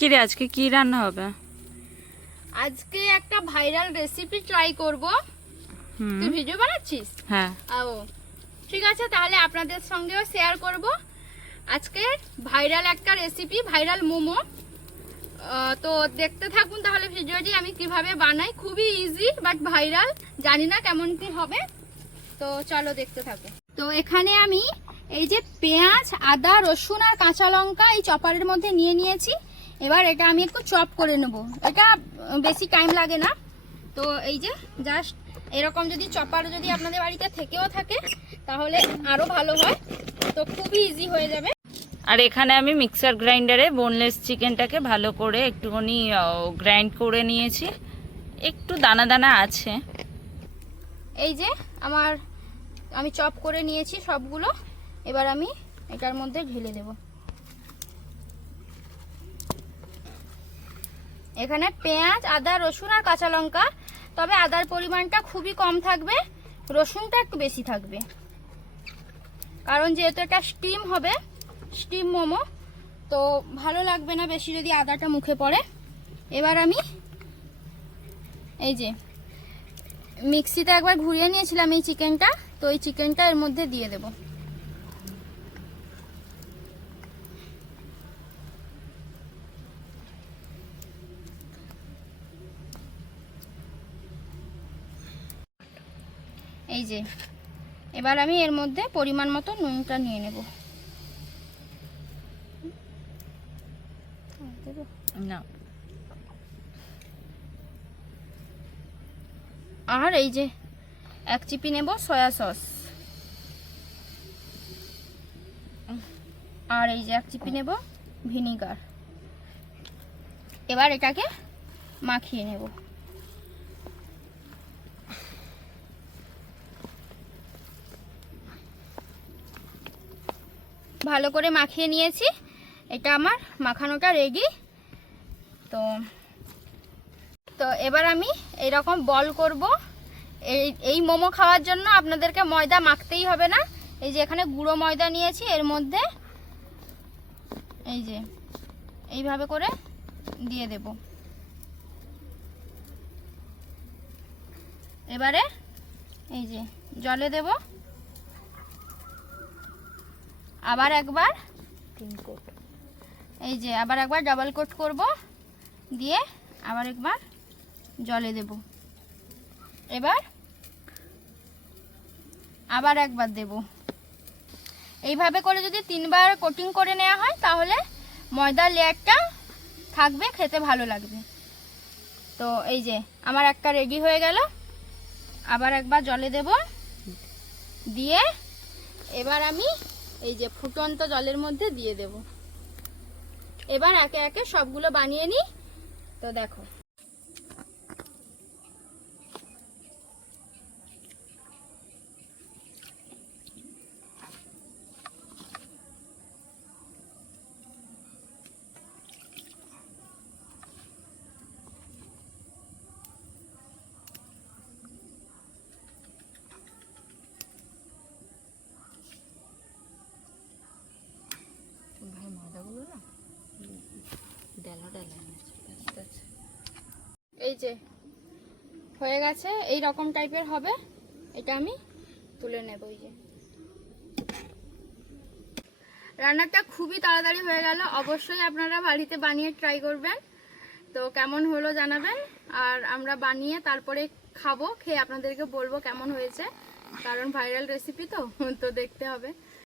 কি রে, আজকে কি রান্না হবে? আজকে একটা ভাইরাল রেসিপি ট্রাই করব। তুই ভিডিও বানাচ্ছিস? হ্যাঁ। ও ঠিক আছে, তাহলে আপনাদের সঙ্গেও শেয়ার করব আজকে ভাইরাল একটা রেসিপি, ভাইরাল মোমো। তো দেখতে থাকুন তাহলে ভিডিওটি আমি কিভাবে বানাই। খুবই ইজি বাট ভাইরাল, জানি না কেমন কি হবে, তো চলো দেখতে থাকো। তো এখানে আমি এই যে পেঁয়াজ, আদা, রসুন আর কাঁচা লঙ্কা এই চপারের মধ্যে নিয়ে নিয়েছি। এবার এটা আমি একটু চপ করে নেব। এটা বেশি টাইম লাগে না। তো এই যে জাস্ট এরকম যদি চপার যদি আপনাদের বাড়িতে থেকেও থাকে তাহলে আরো ভালো হয়, তো খুবই ইজি হয়ে যাবে। আর এখানে আমি মিক্সার গ্রাইন্ডারে বোনলেস চিকেনটাকে ভালো করে একটুখানি গ্রাইন্ড করে নিয়েছি। একটু দানা দানা আছে। এই যে আমি চপ করে নিয়েছি সবগুলো। এবার আমি এটার মধ্যে ঢেলে দেব। এখানে পেঁয়াজ, আদা, রসুন আর কাঁচা লঙ্কা, তবে আদার পরিমাণটা খুবই কম থাকবে, রসুনটা একটু বেশি থাকবে, কারণ যেহেতু এটা স্টিম হবে, স্টিম মোমো, তো ভালো লাগবে না বেশি যদি আদাটা মুখে পড়ে। এবার আমি এই যে মিক্সিতে একবার ঘুরিয়ে নিয়েছিলাম এই চিকেনটা, তো এই চিকেনটা এর মধ্যে দিয়ে দেব। এই যে এবার আমি এর মধ্যে পরিমাণ মতো নুনটা নিয়ে নেব। না, আর এই যে এক চিপি নেব সয়া সস, আর এই যে এক চিপি নেব ভিনিগার। এবার এটাকে মাখিয়ে নেব। ভালো করে মাখিয়ে নিয়েছি, এটা আমার মাখানোটা রেডি। তো তো এবার আমি এইরকম বল করব। এই মোমো খাওয়ার জন্য আপনাদেরকে ময়দা মাখতেই হবে না। এই যে এখানে গুঁড়ো ময়দা নিয়েছি, এর মধ্যে এই যে এইভাবে করে দিয়ে দেব। এবারে এই যে জলে দেব, আবার একবার এই যে আবার একবার ডাবল কোট করব, দিয়ে আবার একবার জলে দেব। এবার আবার একবার দেব। এইভাবে করে যদি 3বার কোটিং করে নেওয়া হয় তাহলে ময়দার লেয়ারটা থাকবে, খেতে ভালো লাগবে। তো এই যে আমার একটা রেডি হয়ে গেল। আবার একবার জলে দেব, দিয়ে এবার আমি এই যে ফুটন্ত জলের মধ্যে দিয়ে দেব। এবার একে একে সবগুলো বানিয়ে নিই। তো দেখো, এই যে হয়ে গেছে, এই রকম টাইপের হবে। এটা আমি তুলে নেব। এই যে রান্নাটা খুবই তাড়াতাড়ি হয়ে গেল। অবশ্যই আপনারা বাড়িতে বানিয়ে ট্রাই করবেন। তো কেমন হলো জানাবেন, আর আমরা বানিয়ে তারপরে খাবো, খেয়ে আপনাদেরকে বলবো কেমন হয়েছে, কারণ ভাইরাল রেসিপি তো তো দেখতে হবে।